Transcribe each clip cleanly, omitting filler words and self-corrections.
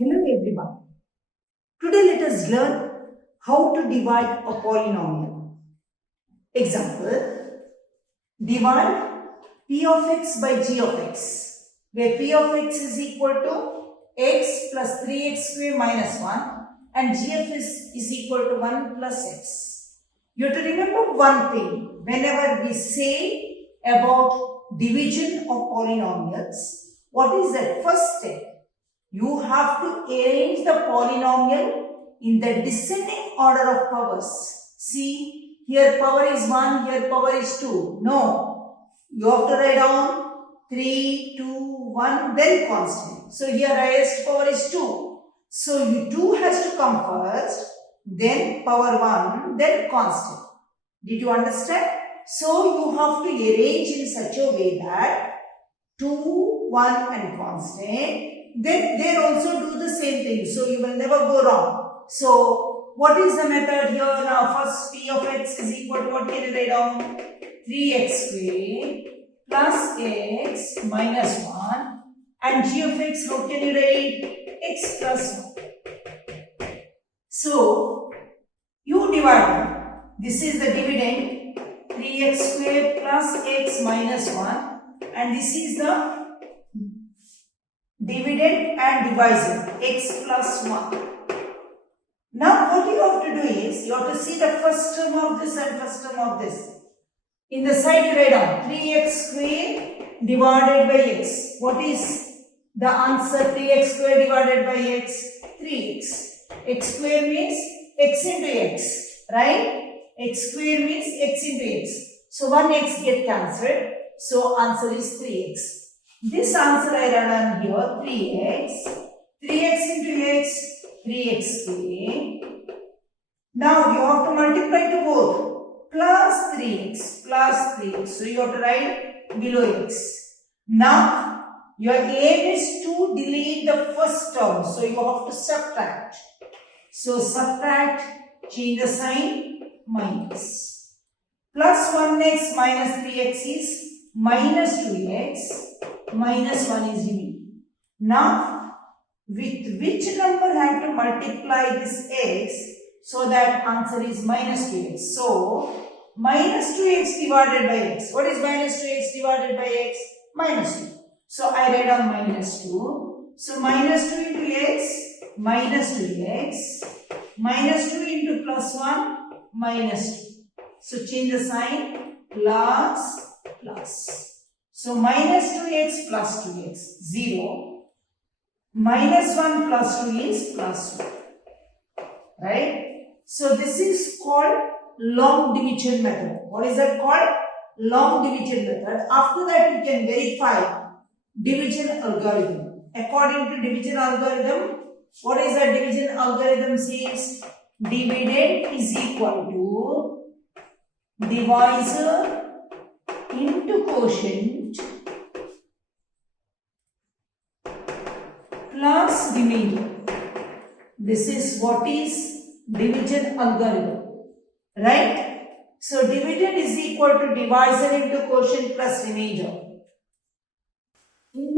Hello everyone. Today let us learn how to divide a polynomial. Example, divide p of x by g of x, where p of x is equal to x plus 3x square minus 1 and g of x is equal to 1 plus x. You have to remember one thing, whenever we say about division of polynomials, what is that first step? You have to arrange the polynomial in the descending order of powers. See, here power is 1, here power is 2. No, you have to write down 3, 2, 1, then constant. So here highest power is 2. So 2 has to come first, then power 1, then constant. Did you understand? So you have to arrange in such a way that 2, 1 and constant. Then they also do the same thing. So you will never go wrong. So what is the method here? Now first p of x is equal to what can you write down? 3x square plus x minus 1 and g of x, how can you write? X plus 1. So you divide. This is the dividend, 3x square plus x minus 1, and this is the dividend and divisor, x plus 1. Now what you have to do is, you have to see the first term of this and first term of this. In the side you write down 3x square divided by x. What is the answer? 3x square divided by x? 3x. X square means x into x, right? X square means x into x. So one x get cancelled. So answer is 3x. This answer I write on here 3x. 3x into x, 3x square. Now you have to multiply to both. Plus 3x. So you have to write below x. Now your aim is to delete the first term. So you have to subtract. So subtract, change the sign, minus. Plus 1x minus 3x is minus 2x. Minus 1 is remaining. Now, with which number I have to multiply this x so that answer is minus 2x? So, minus 2x divided by x. What is minus 2x divided by x? Minus 2. So, I write down minus 2. So, minus 2 into x, minus 2x. Minus 2 into plus 1, minus 2. So, change the sign, plus, plus. So, minus 2x plus 2x, 0. Minus 1 plus 2 is plus 1. Right? So, this is called long division method. What is that called? Long division method. After that, you can verify division algorithm. According to division algorithm, what is that division algorithm says? Dividend is equal to divisor into quotient plus remainder. This is what is division algorithm, right? So dividend is equal to divisor into quotient plus remainder. In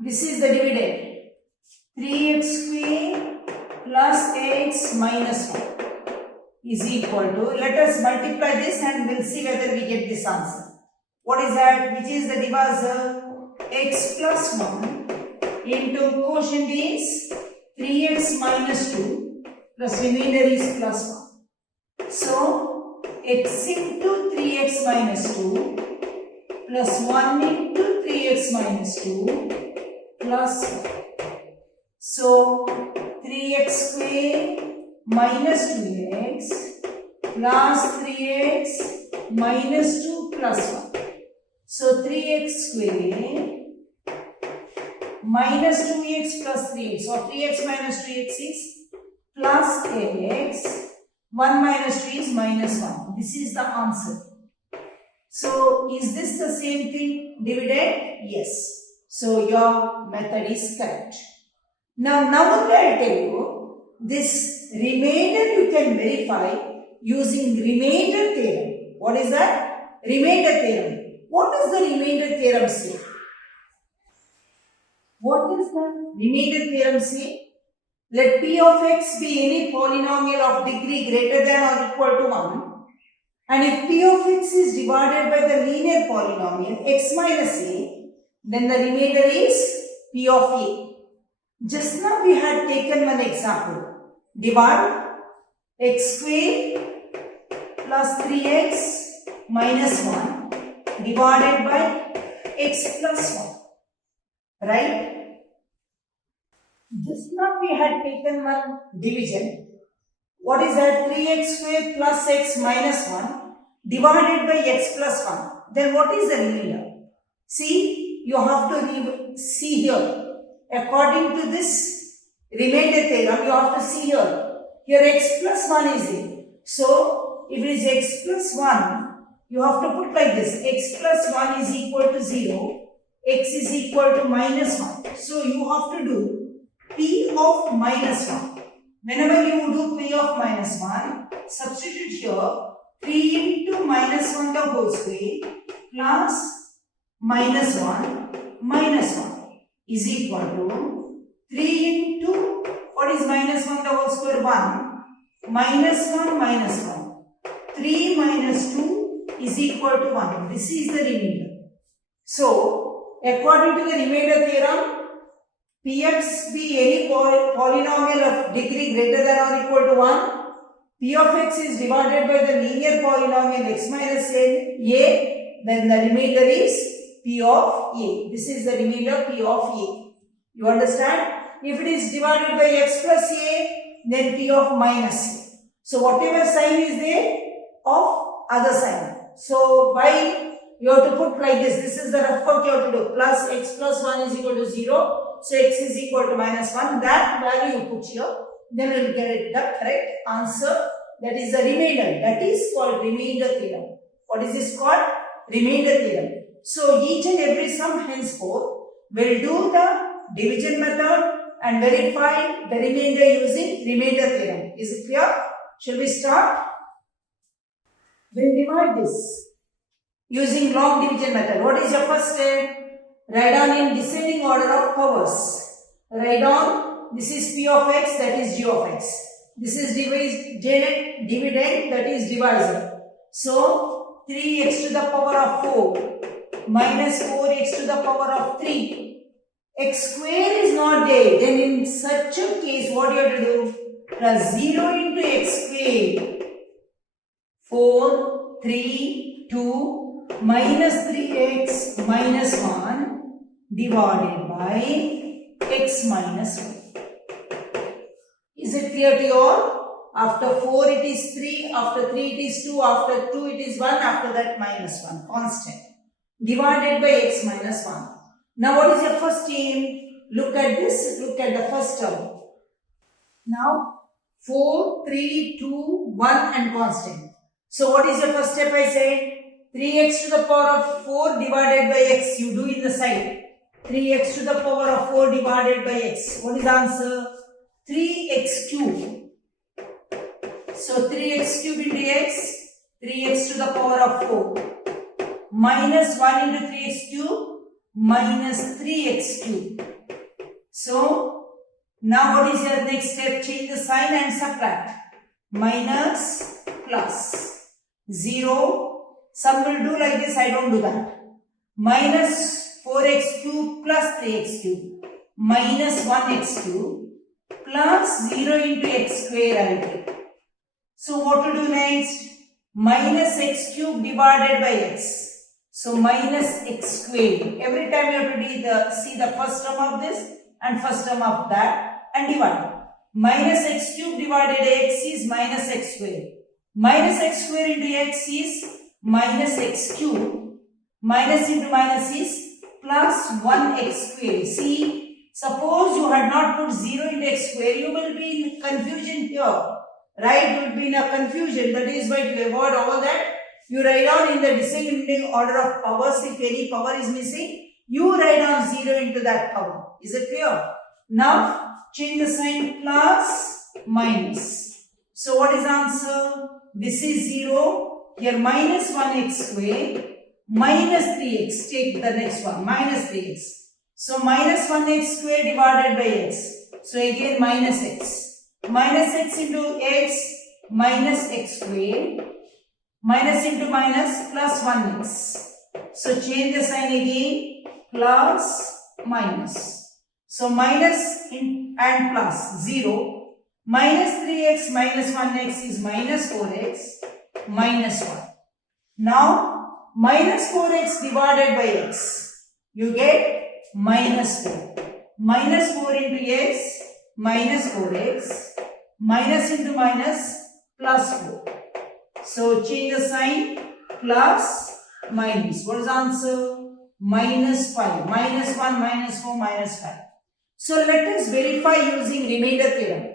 this is the dividend, 3x square plus x minus 1 is equal to, let us multiply this and we'll see whether we get this answer. What is that? Which is the divisor? X plus 1 into quotient is 3x minus 2 plus remainder is plus 1. So, x into 3x minus 2 plus 1 into 3x minus 2 plus 1. So, 3x square minus 2x plus 3x minus 2 plus 1. So 3x square minus 2x plus 3x. So 3x minus 2x is plus x. 1 minus 2 is minus 1. This is the answer. So is this the same thing? Dividend? Yes. So your method is correct. Now only I will tell you, this remainder you can verify using remainder theorem. What is that? Remainder theorem. What does the remainder theorem say? What is the the remainder theorem say? Let P of x be any polynomial of degree greater than or equal to 1. And if P of x is divided by the linear polynomial x minus a, then the remainder is P of a. Just now we had taken one example. Divide x square plus 3x minus 1 divided by x plus 1. Right? Just now we had taken one division. What is that? 3x square plus x minus 1 divided by x plus 1. Then what is the remainder? See, you have to see here. According to this remainder theorem, you have to see here. Here x plus 1 is there. So, if it is x plus 1, you have to put like this. X plus 1 is equal to 0. X is equal to minus 1. So, you have to do P of minus 1. Whenever you do P of minus 1, substitute here 3 into minus 1 the whole square plus minus 1 is equal to 3 into, what is minus 1 the whole square? 1. Minus 1. 3 minus 2 is equal to 1. This is the remainder. So, according to the remainder theorem, Px be any polynomial of degree greater than or equal to 1. P of x is divided by the linear polynomial x minus a, then the remainder is P of a. This is the remainder P of a. You understand? If it is divided by x plus a, then P of minus a. So whatever sign is there, of other sign. So why you have to put like this? This is the rough work you have to do. Plus x plus 1 is equal to 0. So x is equal to minus 1. That value you put here. Then we will get the correct answer. That is the remainder. That is called remainder theorem. What is this called? Remainder theorem. So each and every sum henceforth will do the division method and verify the remainder using remainder theorem. Is it clear? Shall we start? We will divide this using long division method. What is your first step? Write down in descending order of powers. Write down, this is P of x, that is G of x. This is dividend, that is divisor. So, 3x to the power of 4 minus 4x to the power of 3. X square is not there. Then in such a case, what you have to do? Plus 0 into x square. 4, 3, 2 minus 3x minus 1 divided by x minus 1. Is it clear to you all? After 4 it is 3, after 3 it is 2, after 2 it is 1, after that minus 1, constant. Divided by x minus 1. Now what is your first aim? Look at this, look at the first term. Now 4, 3, 2, 1 and constant. So what is your first step? I said 3x to the power of 4 divided by x. You do in the side. 3x to the power of 4 divided by x. What is the answer? 3x cube. So 3x cube into x. 3x to the power of 4. Minus 1 into 3x cube. Minus 3x cube. So now what is your next step? Change the sign and subtract. Minus plus 0. Some will do like this, I don't do that. Minus 4x cube plus 3x cube. Minus 1x cube. Plus 0 into x square I will take. So what to do next? Minus x cube divided by x. So minus x square. Every time you have to see the first term of this and first term of that and divide. Minus x cube divided by x is minus x square. Minus x square into x is minus x cube. Minus into minus is plus 1x square. See, suppose you had not put 0 into x square, you will be in confusion here. Right? You will be in a confusion. That is why to avoid all that, you write down in the descending order of powers. If any power is missing, you write down 0 into that power. Is it clear? Now, change the sign plus minus. So, what is the answer? This is 0. Here minus 1x square minus 3x. Take the next one. Minus 3x. So minus 1x square divided by x. So again minus x. Minus x into x minus x square. Minus into minus plus 1x. So change the sign again. Plus minus. So minus and plus 0. Minus 3x minus 1x is minus 4x minus 1. Now minus 4x divided by x. You get minus 4. Minus 4 into x minus 4x. Minus into minus plus 4. So change the sign. Plus minus. What is the answer? Minus 5. Minus 1 minus 4 minus 5. So let us verify using remainder theorem.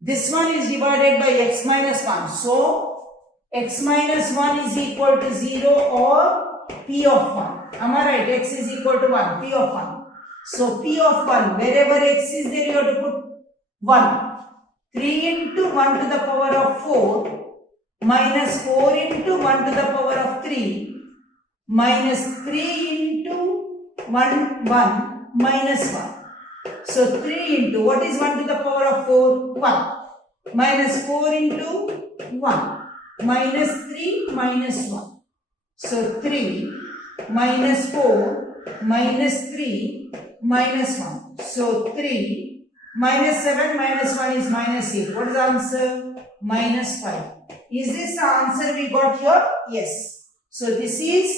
This one is divided by x minus 1. So x minus 1 is equal to 0 or p of 1. Am I right? X is equal to 1. P of 1. So p of 1. Wherever x is there, you have to put 1. 3 into 1 to the power of 4 minus 4 into 1 to the power of 3 minus 3 into 1 minus 1. So 3 into, what is 1 to the power of 4? 1. Minus 4 into 1. Minus 3 minus 1. So 3 minus 4 minus 3 minus 1. So 3 minus 7 minus 1 is minus 8. What is the answer? Minus 5. Is this the answer we got here? Yes. So this is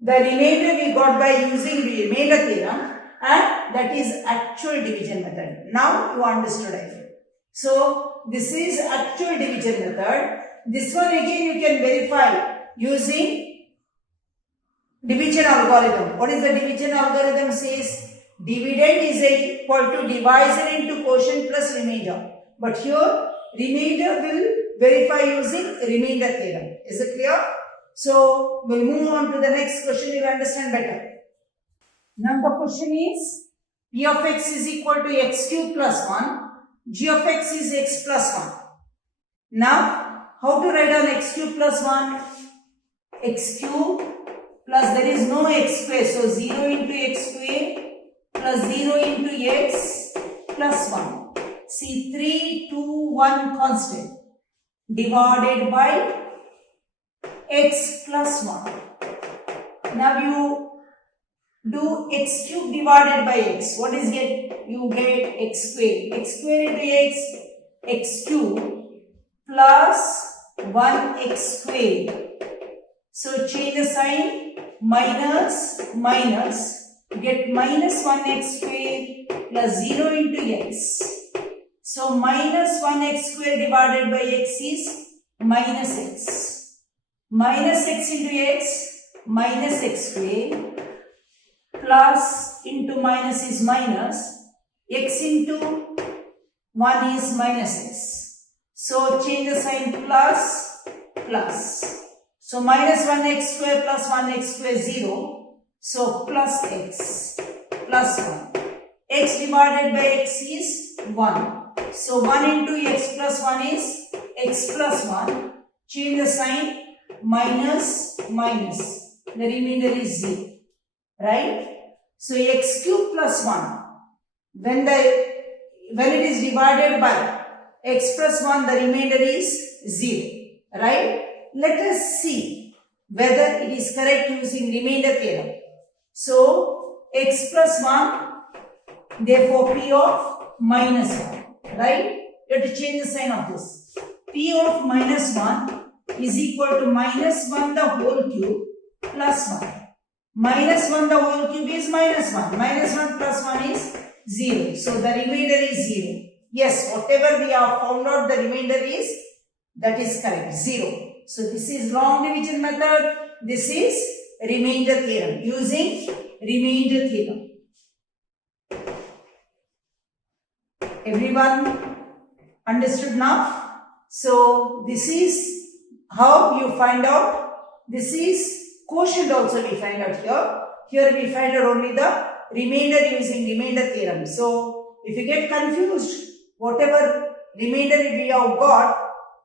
the remainder we got by using the remainder theorem, and that is actual division method. Now you understood, I think. So this is actual division method. This one again you can verify using division algorithm. What is the division algorithm says? Dividend is equal to divisor into quotient plus remainder. But here remainder will verify using remainder theorem. Is it clear? So we'll move on to the next question. You'll understand better. Now the question is p of x is equal to x cube plus 1. G of x is x plus 1. Now how to write down x cube plus 1? X cube plus there is no x square. So 0 into x square plus 0 into x plus 1. See 3, 2, 1 constant divided by x plus 1. Now you do x cube divided by x. What is get? You get x square. X square into x cube plus 1x square. So change the sign. Minus minus. Get minus 1x square plus 0 into x. So minus 1x square divided by x is minus x. Minus x into x minus x square plus into minus is minus, x into 1 is minus x. So change the sign plus plus. So minus 1x square plus 1x square 0. So plus x plus 1. X divided by x is 1. So 1 into x plus 1 is x plus 1. Change the sign. Minus minus, the remainder is 0, right? So x cube plus 1, when it is divided by x plus 1, the remainder is 0, right? Let us see whether it is correct using remainder theorem. So x plus 1, therefore p of minus 1, right? You have to change the sign of this. P of minus 1 is equal to minus 1 the whole cube plus 1. Minus 1 the whole cube is minus 1. Minus 1 plus 1 is 0. So the remainder is 0. Yes, whatever we have found out, the remainder is, that is correct, 0. So this is long division method. This is remainder theorem, using remainder theorem. Everyone understood now? So this is how you find out. This is quotient also we find out here. Here we find out only the remainder using remainder theorem. So if you get confused, whatever remainder we have got,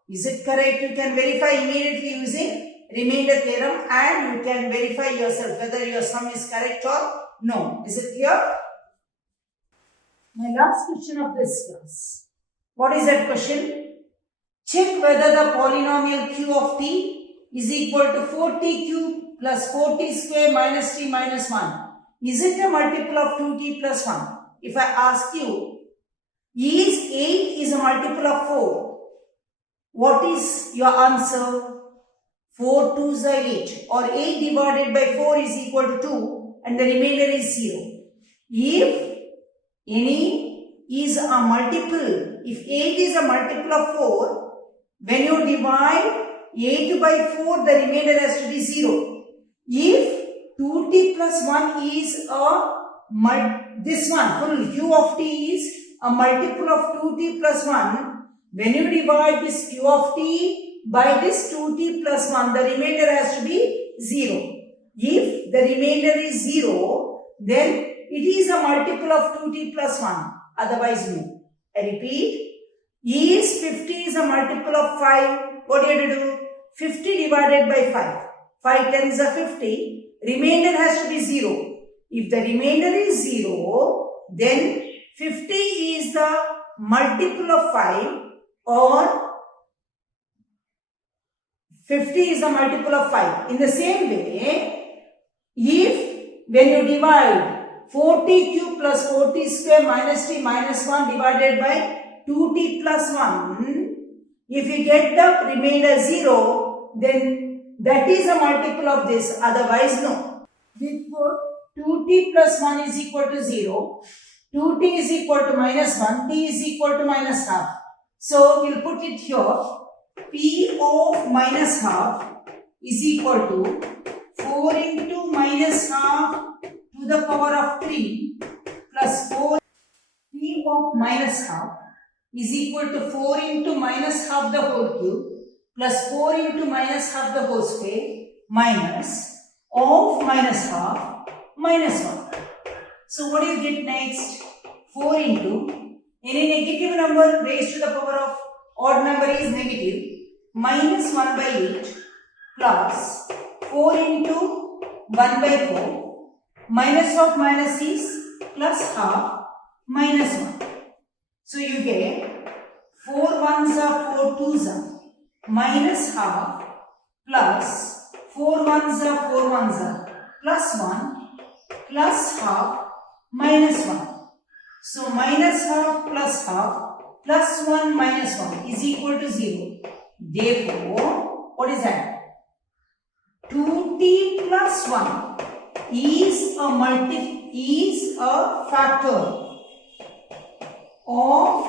is it correct? You can verify immediately using remainder theorem, and you can verify yourself whether your sum is correct or No. Is it clear? My last question of this class. What is that question? Check whether the polynomial q of t is equal to 4t cube plus 4t square minus t minus 1. Is it a multiple of 2t plus 1? If I ask you, is 8 is a multiple of 4? What is your answer? 4 2s are 8, or 8 divided by 4 is equal to 2 and the remainder is 0. If any is a multiple, if 8 is a multiple of 4, when you divide 8 by 4, the remainder has to be 0. If 2t plus 1 is this one, full q of t is a multiple of 2t plus 1, when you divide this q of t by this 2t plus 1, the remainder has to be 0. If the remainder is 0, then it is a multiple of 2t plus 1, otherwise no. I repeat, is 50 is a multiple of 5, what do you have to do? 50 divided by 5. 5 tens are 50, remainder has to be 0. If the remainder is 0, then 50 is the multiple of 5, or 50 is a multiple of 5. In the same way, if when you divide 4t cube plus 4t square minus t minus 1 divided by 2t plus 1, if you get the remainder 0, then that is a multiple of this, otherwise no. Therefore, 2t plus 1 is equal to 0, 2t is equal to minus 1, t is equal to minus half. So, we will put it here, p of minus half is equal to 4 into minus half to the power of 3 plus 4, p of minus half is equal to 4 into minus half the whole cube plus 4 into minus half the whole square minus of minus half minus 1. So what do you get next? 4 into any negative number raised to the power of odd number is negative, minus 1 by 8 plus 4 into 1 by 4, minus of minus is plus half minus 1. So you get 4 ones are 4 twos are minus half plus 4 ones are 4 ones are plus 1 plus half minus 1. So minus half plus 1 minus 1 is equal to 0. Therefore, what is that? 2t plus 1 is a factor of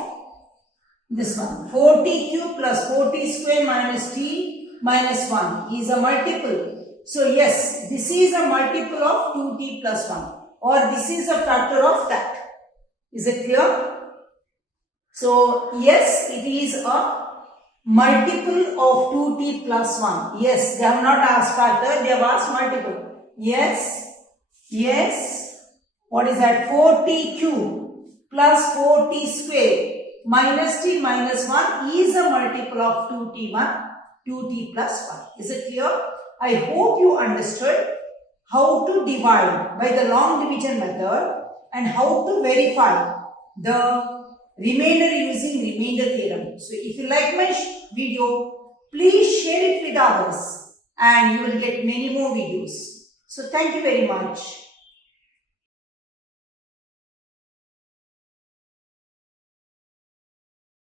this one. 4t cube plus 4t square minus t minus 1 is a multiple. So yes, this is a multiple of 2t plus 1, or this is a factor of that. Is it clear? So yes, it is a multiple of 2t plus 1. Yes, they have not asked factor, they have asked multiple. Yes. What is that? 4t cube plus 4t square minus t minus 1 is a multiple of 2t plus 1. Is it clear? I hope you understood how to divide by the long division method and how to verify the remainder using remainder theorem. So if you like my video, please share it with others and you will get many more videos. So thank you very much.